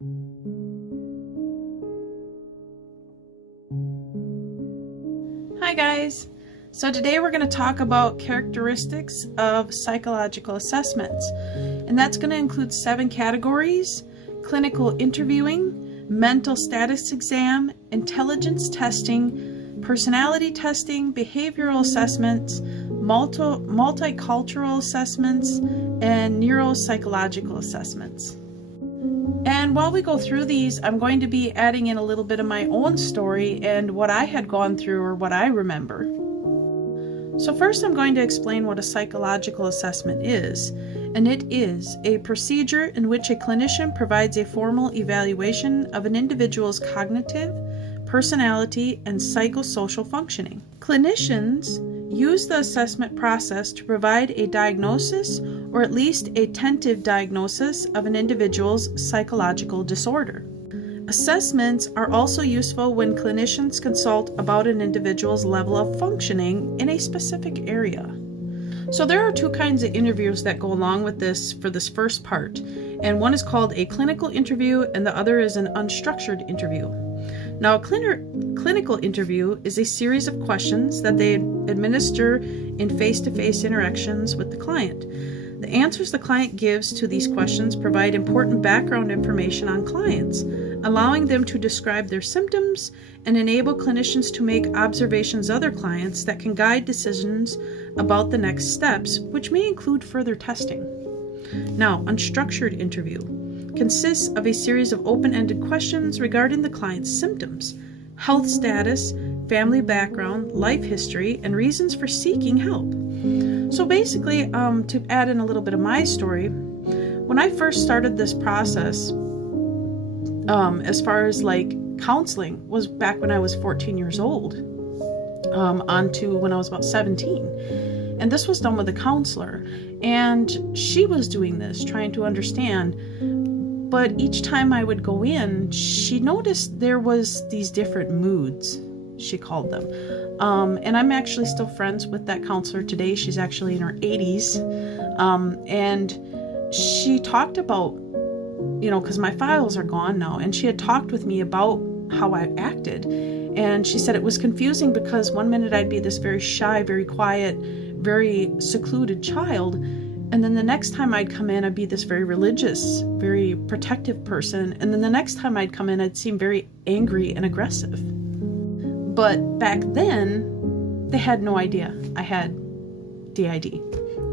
Hi guys! So today we're going to talk about characteristics of psychological assessments, and that's going to include 7 categories: clinical interviewing, mental status exam, intelligence testing, personality testing, behavioral assessments, multicultural assessments, and neuropsychological assessments. And while we go through these, I'm going to be adding in a little bit of my own story and what I had gone through or what I remember. So first I'm going to explain what a psychological assessment is, and it is a procedure in which a clinician provides a formal evaluation of an individual's cognitive, personality, and psychosocial functioning. Clinicians use the assessment process to provide a diagnosis or at least a tentative diagnosis of an individual's psychological disorder. Assessments are also useful when clinicians consult about an individual's level of functioning in a specific area. So there are 2 kinds of interviews that go along with this for this first part, and one is called a clinical interview and the other is an unstructured interview. Now, a clinical interview is a series of questions that they administer in face-to-face interactions with the client. The answers the client gives to these questions provide important background information on clients, allowing them to describe their symptoms and enable clinicians to make observations of other clients that can guide decisions about the next steps, which may include further testing. Now, unstructured interview consists of a series of open-ended questions regarding the client's symptoms, health status, family background, life history, and reasons for seeking help. So basically, to add in a little bit of my story, when I first started this process, as far as like counseling, was back when I was 14 years old, on to when I was about 17. And this was done with a counselor, and she was doing this, trying to understand. But each time I would go in, she noticed there was these different moods, she called them. And I'm actually still friends with that counselor today. She's actually in her 80s. And she talked about, because my files are gone now, and she had talked with me about how I acted. And she said it was confusing because one minute I'd be this very shy, very quiet, very secluded child. And then the next time I'd come in, I'd be this very religious, very protective person. And then the next time I'd come in, I'd seem very angry and aggressive. But back then, they had no idea I had DID.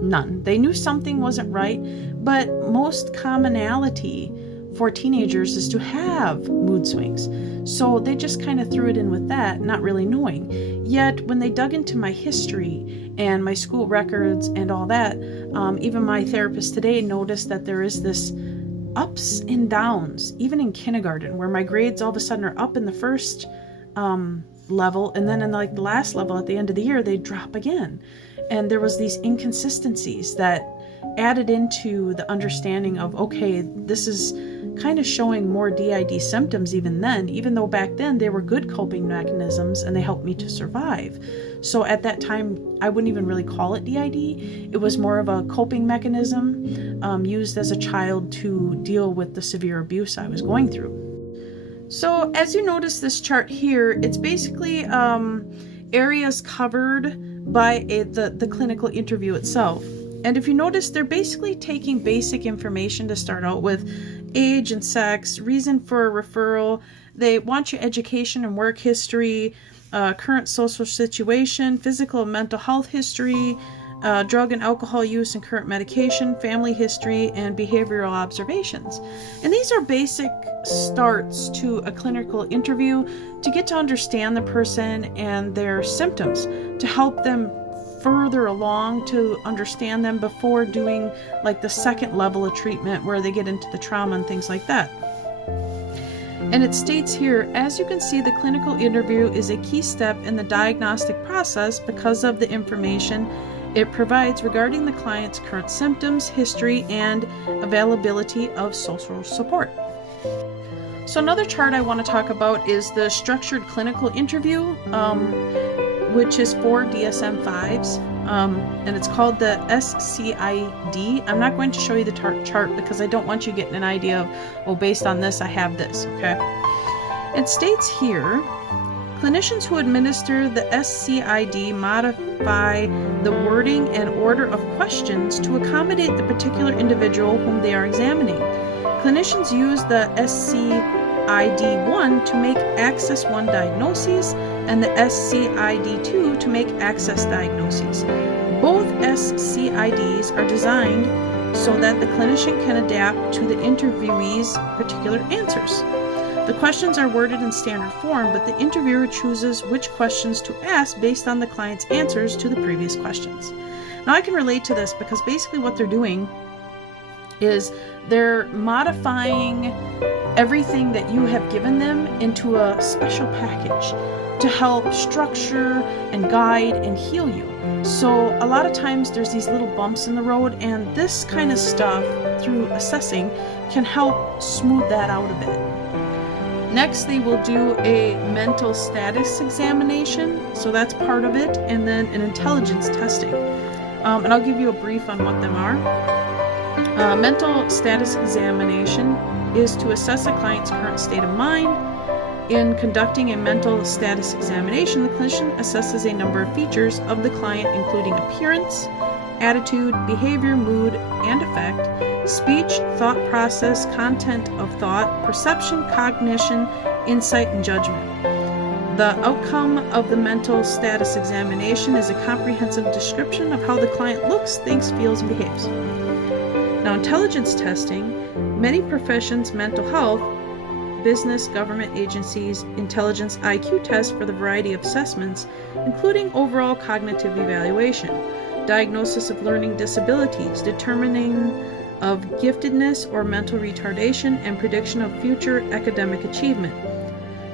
None. They knew something wasn't right, but most commonality for teenagers is to have mood swings. So they just kind of threw it in with that, not really knowing. Yet when they dug into my history and my school records and all that, even my therapist today noticed that there is this ups and downs, even in kindergarten, where my grades all of a sudden are up in the first level, and then in like the last level at the end of the year, they drop again. And there was these inconsistencies that added into the understanding of, okay, this is kind of showing more DID symptoms even then, even though back then they were good coping mechanisms and they helped me to survive. So at that time, I wouldn't even really call it DID. It was more of a coping mechanism used as a child to deal with the severe abuse I was going through. So as you notice this chart here, it's basically areas covered by the clinical interview itself. And if you notice, they're basically taking basic information to start out with: age and sex, reason for a referral. They want your education and work history, current social situation, physical and mental health history, drug and alcohol use and current medication, family history, and behavioral observations. And these are basic starts to a clinical interview to get to understand the person and their symptoms, to help them further along to understand them before doing like the second level of treatment where they get into the trauma and things like that. And it states here, as you can see, the clinical interview is a key step in the diagnostic process because of the information it provides regarding the client's current symptoms, history, and availability of social support. So another chart I want to talk about is the structured clinical interview, which is 4 DSM-5s. and it's called the SCID. I'm not going to show you the chart because I don't want you getting an idea of, oh, based on this, I have this, okay? It states here, clinicians who administer the SCID modify the wording and order of questions to accommodate the particular individual whom they are examining. Clinicians use the SCID-1 to make Access 1 diagnoses and the SCID-2 to make Access diagnoses. Both SCIDs are designed so that the clinician can adapt to the interviewee's particular answers. The questions are worded in standard form, but the interviewer chooses which questions to ask based on the client's answers to the previous questions. Now, I can relate to this because basically what they're doing is they're modifying everything that you have given them into a special package to help structure and guide and heal you. So a lot of times there's these little bumps in the road, and this kind of stuff through assessing can help smooth that out a bit. Next, they will do a mental status examination, so that's part of it, and then an intelligence testing. And I'll give you a brief on what them are. Mental status examination is to assess a client's current state of mind. In conducting a mental status examination, the clinician assesses a number of features of the client, including appearance, attitude, behavior, mood, and affect, speech, thought process, content of thought, perception, cognition, insight, and judgment. The outcome of the mental status examination is a comprehensive description of how the client looks, thinks, feels, and behaves. Now, intelligence testing, many professions, mental health, business, government agencies, intelligence IQ tests for the variety of assessments, including overall cognitive evaluation, diagnosis of learning disabilities, determining of giftedness or mental retardation, and prediction of future academic achievement.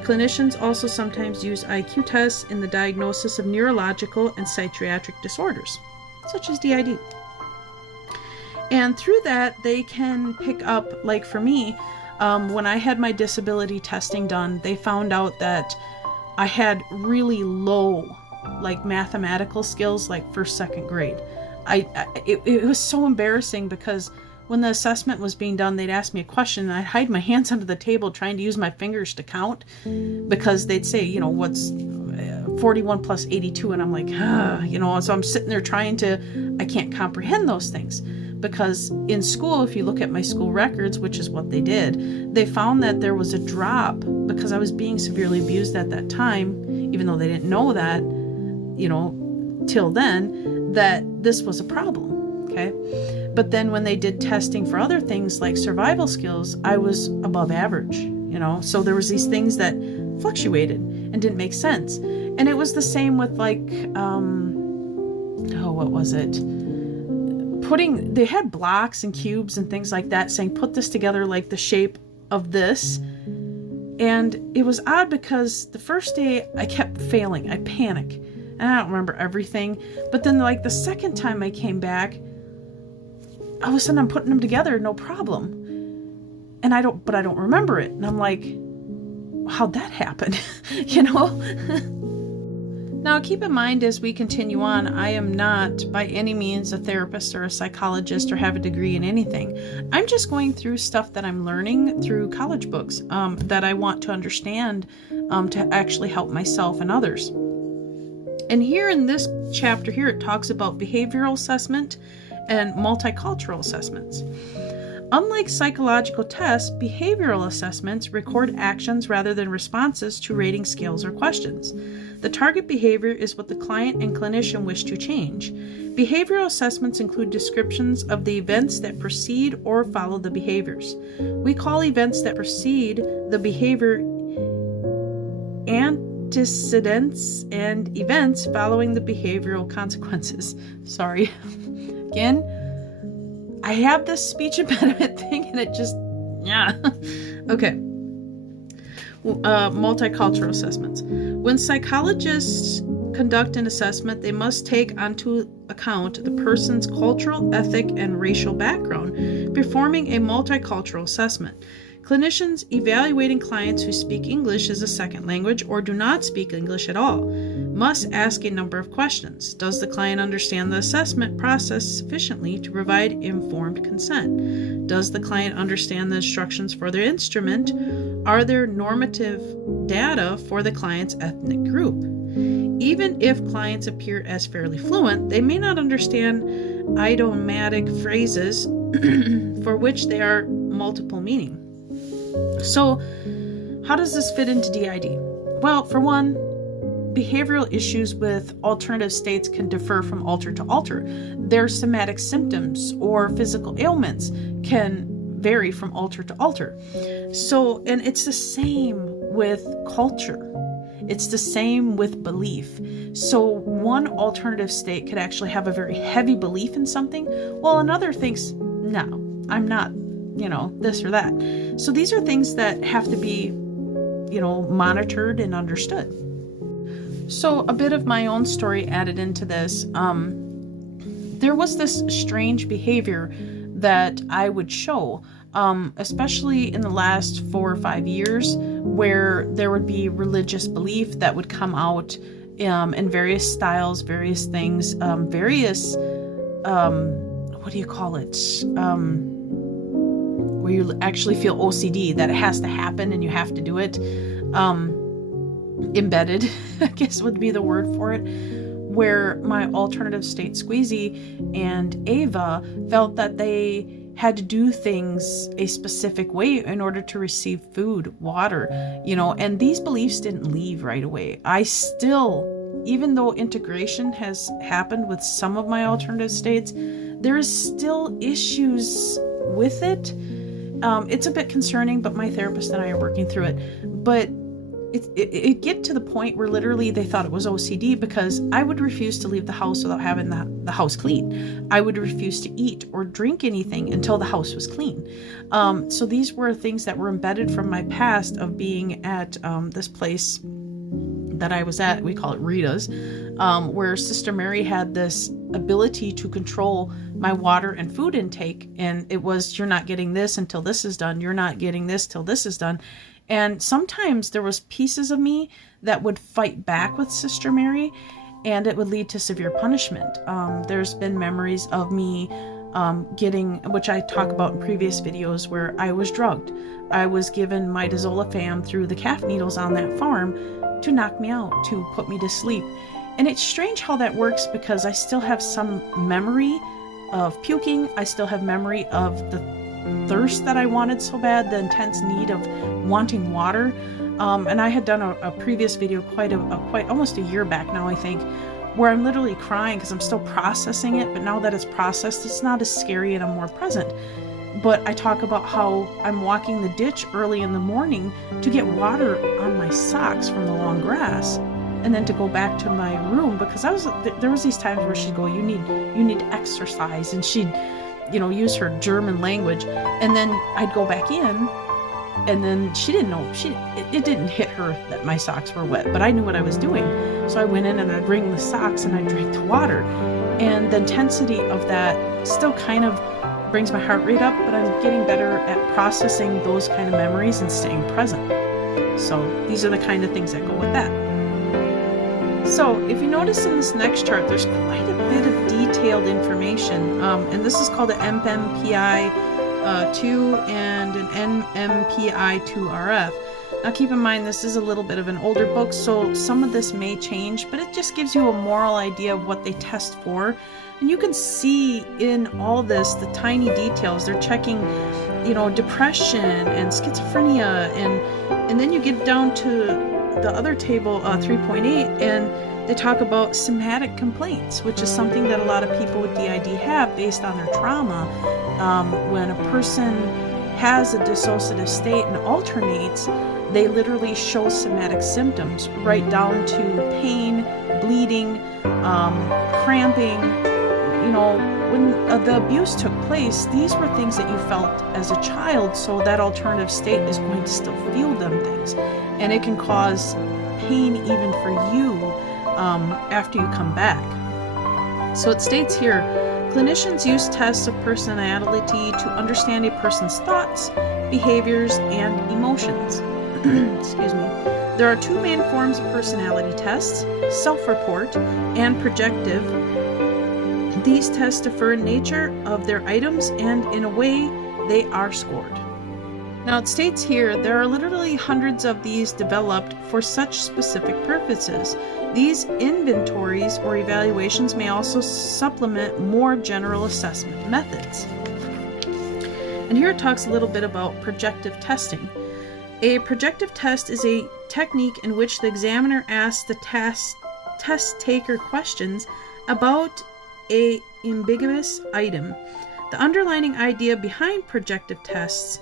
Clinicians also sometimes use IQ tests in the diagnosis of neurological and psychiatric disorders, such as DID. And through that, they can pick up, like for me, when I had my disability testing done, they found out that I had really low, like, mathematical skills, like first, second grade. It was so embarrassing because when the assessment was being done, they'd ask me a question and I'd hide my hands under the table trying to use my fingers to count, because they'd say, you know, what's 41 plus 82, and I'm like, you know, so I'm sitting there I can't comprehend those things. Because in school, if you look at my school records, which is what they did, they found that there was a drop because I was being severely abused at that time, even though they didn't know that, you know, till then, that this was a problem, okay? But then when they did testing for other things like survival skills, I was above average, you know? So there was these things that fluctuated and didn't make sense. And it was the same with like, what was it? They had blocks and cubes and things like that saying, put this together like the shape of this. And it was odd because the first day I kept failing. I panic. And I don't remember everything. But then like the second time I came back, all of a sudden I'm putting them together, no problem. And I don't remember it. And I'm like, how'd that happen? You know? Now, keep in mind as we continue on, I am not by any means a therapist or a psychologist or have a degree in anything. I'm just going through stuff that I'm learning through college books that I want to understand to actually help myself and others. And here in this chapter here, it talks about behavioral assessment and multicultural assessments. Unlike psychological tests, behavioral assessments record actions rather than responses to rating scales or questions. The target behavior is what the client and clinician wish to change. Behavioral assessments include descriptions of the events that precede or follow the behaviors. We call events that precede the behavior antecedents and events following the behavioral consequences. Sorry. Again, I have this speech impediment thing and it just, yeah. Okay. Multicultural assessments. When psychologists conduct an assessment, they must take onto account the person's cultural, ethnic, and racial background, performing a multicultural assessment. Clinicians evaluating clients who speak English as a second language or do not speak English at all must ask a number of questions. Does the client understand the assessment process sufficiently to provide informed consent? Does the client understand the instructions for their instrument? Are there normative data for the client's ethnic group? Even if clients appear as fairly fluent, they may not understand idiomatic phrases for which they are multiple meaning. So, how does this fit into DID? Well, for one, behavioral issues with alternative states can differ from alter to alter. Their somatic symptoms or physical ailments can vary from alter to alter. So, and it's the same with culture. It's the same with belief. So one alternative state could actually have a very heavy belief in something, while another thinks, no, I'm not, this or that. So these are things that have to be, monitored and understood. So a bit of my own story added into this. There was this strange behavior that I would show, especially in the last 4 or 5 years, where there would be religious belief that would come out in various styles, various things, various, what do you call it? Where you actually feel OCD, that it has to happen and you have to do it. Embedded, I guess would be the word for it, where my alternative state Squeezy and Ava felt that they had to do things a specific way in order to receive food, water, and these beliefs didn't leave right away. I still, even though integration has happened with some of my alternative states, there is still issues with it. It's a bit concerning, but my therapist and I are working through it. But it get to the point where literally they thought it was OCD because I would refuse to leave the house without having the house clean. I would refuse to eat or drink anything until the house was clean. So these were things that were embedded from my past of being at this place that I was at. We call it Rita's, where Sister Mary had this ability to control my water and food intake. And it was, you're not getting this until this is done. You're not getting this till this is done. And sometimes there was pieces of me that would fight back with Sister Mary, and it would lead to severe punishment. There's been memories of me getting, which I talk about in previous videos, where I was drugged. I was given midazolam through the calf needles on that farm to knock me out, to put me to sleep. And it's strange how that works because I still have some memory of puking. I still have memory of the thirst that I wanted so bad, the intense need of wanting water. And I had done a previous video quite almost a year back now, I think, where I'm literally crying because I'm still processing it. But now that it's processed, it's not as scary and I'm more present. But I talk about how I'm walking the ditch early in the morning to get water on my socks from the long grass, and then to go back to my room because there was these times where she'd go, you need to exercise, and she'd use her German language, and then I'd go back in, and then she didn't know, it didn't hit her that my socks were wet, but I knew what I was doing. So I went in and I'd wring the socks and I'd drink the water, and the intensity of that still kind of brings my heart rate up, but I'm getting better at processing those kind of memories and staying present. So these are the kind of things that go with that. So if you notice in this next chart, there's quite a bit of detailed information, and this is called an MMPI 2 and an MMPI 2RF. Now keep in mind this is a little bit of an older book, so some of this may change, but it just gives you a moral idea of what they test for. And you can see in all this the tiny details. They're checking, depression and schizophrenia, and then you get down to the other table, 3.8, and they talk about somatic complaints, which is something that a lot of people with DID have based on their trauma. When a person has a dissociative state and alternates, they literally show somatic symptoms, right down to pain, bleeding, cramping. When the abuse took place, these were things that you felt as a child, so that alternative state is going to still feel them things. And it can cause pain even for you after you come back. So it states here Clinicians use tests of personality to understand a person's thoughts, behaviors, and emotions. Excuse me. There are two main forms of personality tests, self-report and projective. These tests differ in nature of their items and in a way they are scored. Now it states here there are literally hundreds of these developed for such specific purposes. These inventories or evaluations may also supplement more general assessment methods. And here it talks a little bit about projective testing. A projective test is a technique in which the examiner asks the test taker questions about an ambiguous item. The underlying idea behind projective tests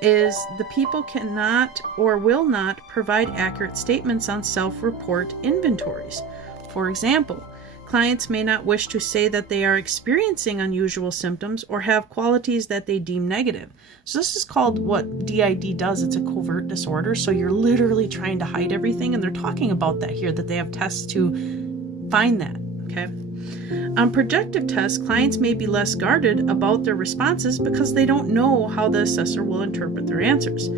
is the people cannot or will not provide accurate statements on self-report inventories. For example, clients may not wish to say that they are experiencing unusual symptoms or have qualities that they deem negative. So this is called what DID does. It's a covert disorder. So you're literally trying to hide everything. And they're talking about that here, that they have tests to find that. Okay. On projective tests, clients may be less guarded about their responses because they don't know how the assessor will interpret their answers.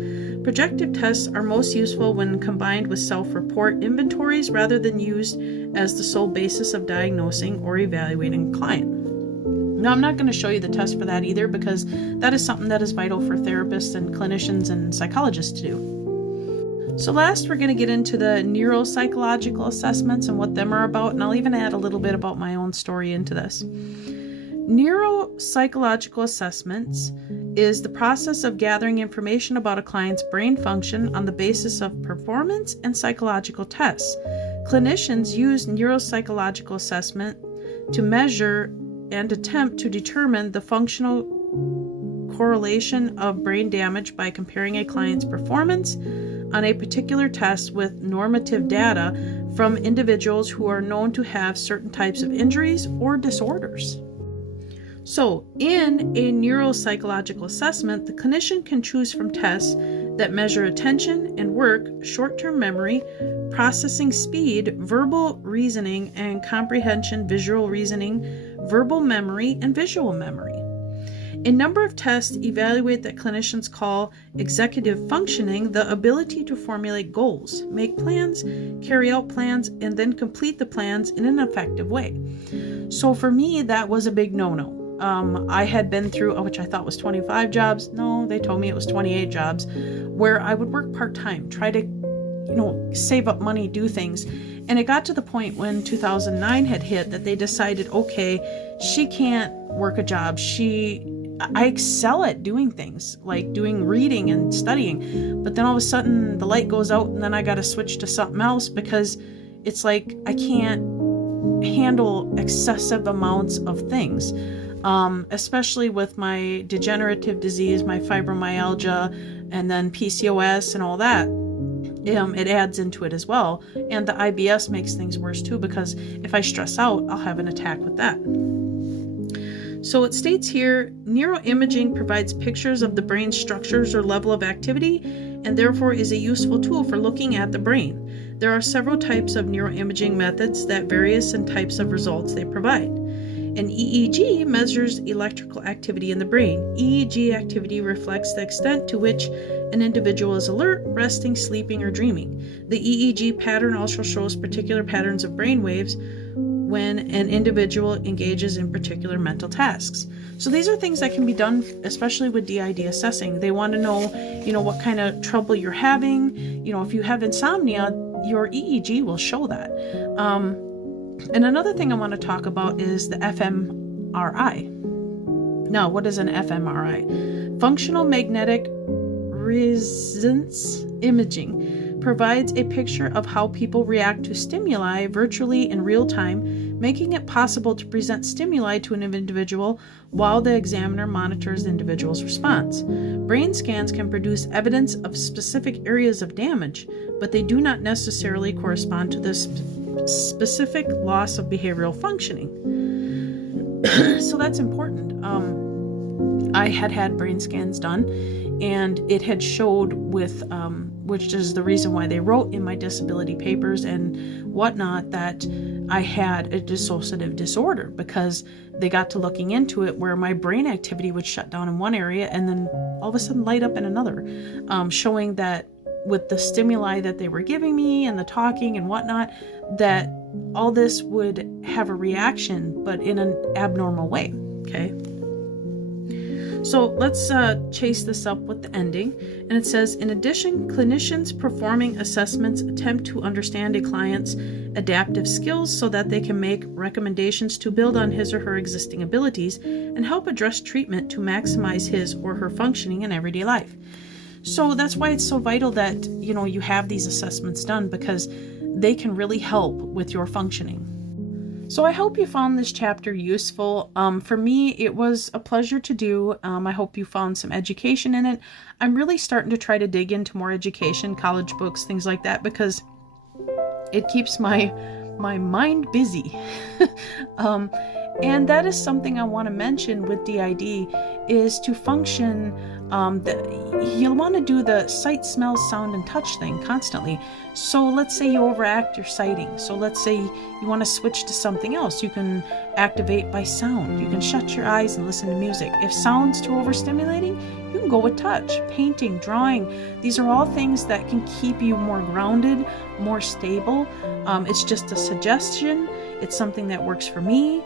Projective tests are most useful when combined with self-report inventories rather than used as the sole basis of diagnosing or evaluating a client. Now, I'm not going to show you the test for that either because that is something that is vital for therapists and clinicians and psychologists to do. So last, we're going to get into the neuropsychological assessments and what them are about, and I'll even add a little bit about my own story into this. Neuropsychological assessments is the process of gathering information about a client's brain function on the basis of performance and psychological tests. Clinicians use neuropsychological assessment to measure and attempt to determine the functional correlation of brain damage by comparing a client's performance on a particular test with normative data from individuals who are known to have certain types of injuries or disorders. So, in a neuropsychological assessment, the clinician can choose from tests that measure attention and work, short-term memory, processing speed, verbal reasoning and comprehension, visual reasoning, verbal memory, and visual memory. A number of tests evaluate that clinicians call executive functioning, the ability to formulate goals, make plans, carry out plans, and then complete the plans in an effective way. So for me, that was a big no-no. I had been through, which I thought was 25 jobs. No, they told me it was 28 jobs, where I would work part-time, try to, save up money, do things. And it got to the point when 2009 had hit that they decided, okay, she can't work a job. I excel at doing things, like doing reading and studying. But then all of a sudden the light goes out and then I got to switch to something else because it's like I can't handle excessive amounts of things. Especially with my degenerative disease, my fibromyalgia, and then PCOS and all that. It adds into it as well. And the IBS makes things worse too, because if I stress out, I'll have an attack with that. So it states here, neuroimaging provides pictures of the brain's structures or level of activity, and therefore is a useful tool for looking at the brain. There are several types of neuroimaging methods that varies in types of results they provide. An EEG measures electrical activity in the brain. EEG activity reflects the extent to which an individual is alert, resting, sleeping, or dreaming. The EEG pattern also shows particular patterns of brain waves when an individual engages in particular mental tasks. So these are things that can be done, especially with DID assessing. They want to know, what kind of trouble you're having. If you have insomnia, your EEG will show that. And another thing I want to talk about is the fMRI. Now, what is an fMRI? Functional magnetic resonance imaging provides a picture of how people react to stimuli virtually in real time, making it possible to present stimuli to an individual while the examiner monitors the individual's response. Brain scans can produce evidence of specific areas of damage, but they do not necessarily correspond to the specific loss of behavioral functioning. So that's important. I had brain scans done, and it had showed with, which is the reason why they wrote in my disability papers and whatnot, that I had a dissociative disorder, because they got to looking into it where my brain activity would shut down in one area and then all of a sudden light up in another, showing that with the stimuli that they were giving me and the talking and whatnot, that all this would have a reaction, but in an abnormal way. Okay. So let's chase this up with the ending. And it says, in addition, clinicians performing assessments attempt to understand a client's adaptive skills so that they can make recommendations to build on his or her existing abilities and help address treatment to maximize his or her functioning in everyday life. So that's why it's so vital that, you have these assessments done, because they can really help with your functioning. So I hope you found this chapter useful. For me, it was a pleasure to do. I hope you found some education in it. I'm really starting to try to dig into more education, college books, things like that, because it keeps my mind busy. And that is something I want to mention with DID, is to function. You'll want to do the sight, smell, sound, and touch thing constantly. So let's say you overact your sighting. So let's say you want to switch to something else. You can activate by sound. You can shut your eyes and listen to music. If sound's too overstimulating, you can go with touch, painting, drawing. These are all things that can keep you more grounded, more stable. It's just a suggestion. It's something that works for me.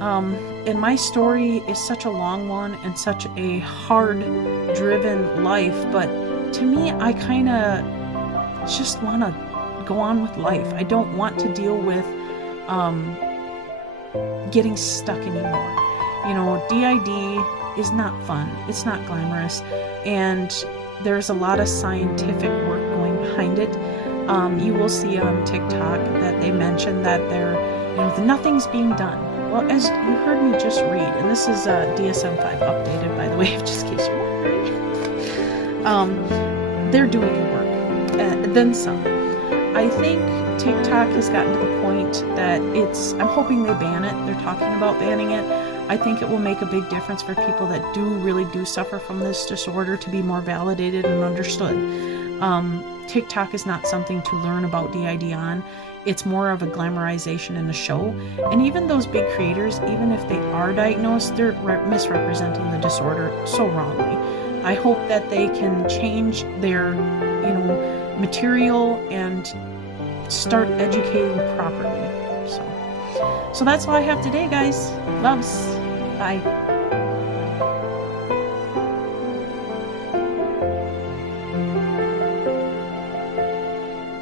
And my story is such a long one and such a hard-driven life, but to me, I kind of just want to go on with life. I don't want to deal with getting stuck anymore. DID is not fun. It's not glamorous, and there's a lot of scientific work going behind it. You will see on TikTok that they mention that nothing's being done. Well, as you heard me just read, and this is DSM-5 updated, by the way, just in case you're wondering, they're doing the work, then some. I think TikTok has gotten to the point that I'm hoping they ban it. They're talking about banning it. I think it will make a big difference for people that really do suffer from this disorder to be more validated and understood. TikTok is not something to learn about DID on. It's more of a glamorization and a show. And even those big creators, even if they are diagnosed, they're misrepresenting the disorder so wrongly. I hope that they can change their, material and start educating properly. So that's all I have today, guys. Loves. Bye.